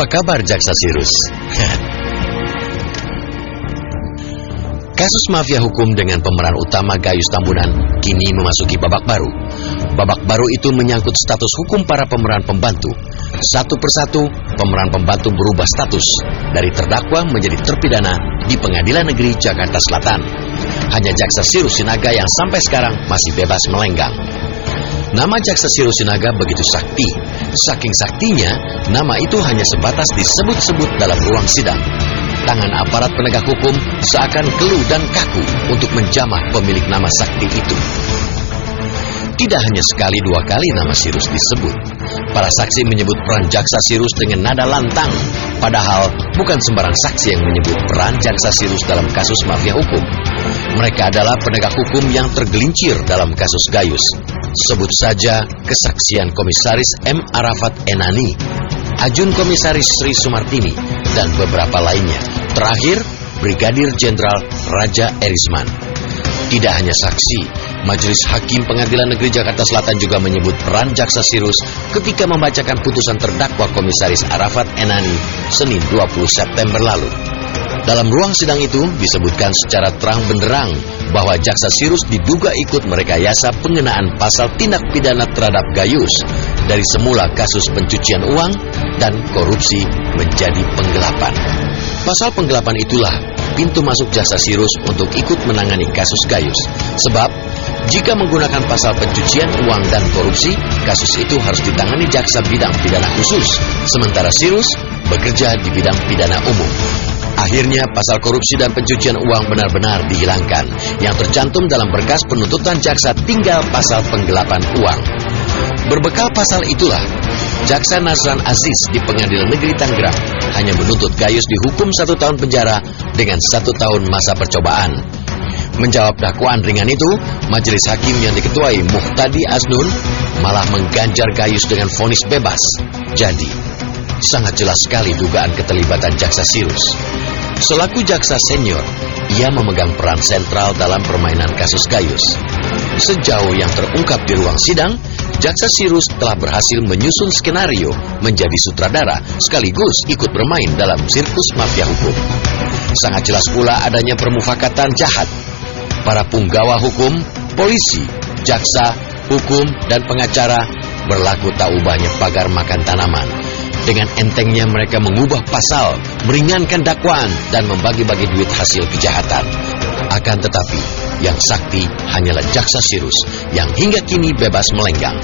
Apa kabar Jaksa Sirus? Kasus mafia hukum dengan pemeran utama Gayus Tambunan kini memasuki babak baru. Babak baru itu menyangkut status hukum para pemeran pembantu. Satu persatu, pemeran pembantu berubah status dari terdakwa menjadi terpidana di Pengadilan Negeri Jakarta Selatan. Hanya Jaksa Sirus Sinaga yang sampai sekarang masih bebas melenggang. Nama Jaksa Sirus Sinaga begitu sakti. Saking saktinya, nama itu hanya sebatas disebut-sebut dalam ruang sidang. Tangan aparat penegak hukum seakan keluh dan kaku untuk menjamah pemilik nama sakti itu. Tidak hanya sekali dua kali nama Sirus disebut. Para saksi menyebut peran Jaksa Sirus dengan nada lantang. Padahal bukan sembarang saksi yang menyebut peran Jaksa Sirus dalam kasus mafia hukum. Mereka adalah penegak hukum yang tergelincir dalam kasus Gayus. Sebut saja kesaksian Komisaris M. Arafat Enani, Ajun Komisaris Sri Sumartini, dan beberapa lainnya. Terakhir, Brigadir Jenderal Raja Erisman. Tidak hanya saksi, Majelis Hakim Pengadilan Negeri Jakarta Selatan juga menyebut peran Jaksa Sirus ketika membacakan putusan terdakwa Komisaris Arafat Enani Senin 20 September lalu. Dalam ruang sidang itu disebutkan secara terang benderang bahwa Jaksa Sirus diduga ikut merekayasa pengenaan pasal tindak pidana terhadap Gayus dari semula kasus pencucian uang dan korupsi menjadi penggelapan. Pasal penggelapan itulah pintu masuk Jaksa Sirus untuk ikut menangani kasus Gayus. Sebab jika menggunakan pasal pencucian uang dan korupsi, kasus itu harus ditangani jaksa bidang pidana khusus, sementara Sirus bekerja di bidang pidana umum. Akhirnya pasal korupsi dan pencucian uang benar-benar dihilangkan. Yang tercantum dalam berkas penuntutan jaksa tinggal pasal penggelapan uang. Berbekal pasal itulah, Jaksa Nazran Aziz di Pengadilan Negeri Tangerang hanya menuntut Gayus dihukum 1 tahun penjara dengan 1 tahun masa percobaan. Menjawab dakwaan ringan itu, Majelis Hakim yang diketuai Muhtadi Asnun malah mengganjar Gayus dengan vonis bebas. Jadi, sangat jelas sekali dugaan keterlibatan Jaksa Sirus. Selaku jaksa senior, ia memegang peran sentral dalam permainan kasus Gayus. Sejauh yang terungkap di ruang sidang, Jaksa Sirus telah berhasil menyusun skenario menjadi sutradara sekaligus ikut bermain dalam sirkus mafia hukum. Sangat jelas pula adanya permufakatan jahat. Para punggawa hukum, polisi, jaksa, hukum, dan pengacara berlaku tak ubahnya pagar makan tanaman. Dengan entengnya mereka mengubah pasal, meringankan dakwaan, dan membagi-bagi duit hasil kejahatan. Akan tetapi, yang sakti hanyalah Jaksa Sirus yang hingga kini bebas melenggang.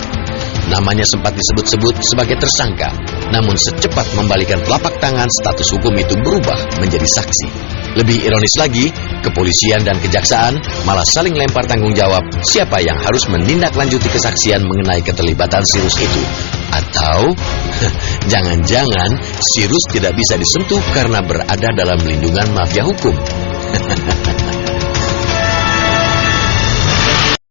Namanya sempat disebut-sebut sebagai tersangka, namun secepat membalikan telapak tangan status hukum itu berubah menjadi saksi. Lebih ironis lagi, kepolisian dan kejaksaan malah saling lempar tanggung jawab siapa yang harus menindaklanjuti kesaksian mengenai keterlibatan Sirus itu. Atau, jangan-jangan Sirus tidak bisa disentuh karena berada dalam lindungan mafia hukum.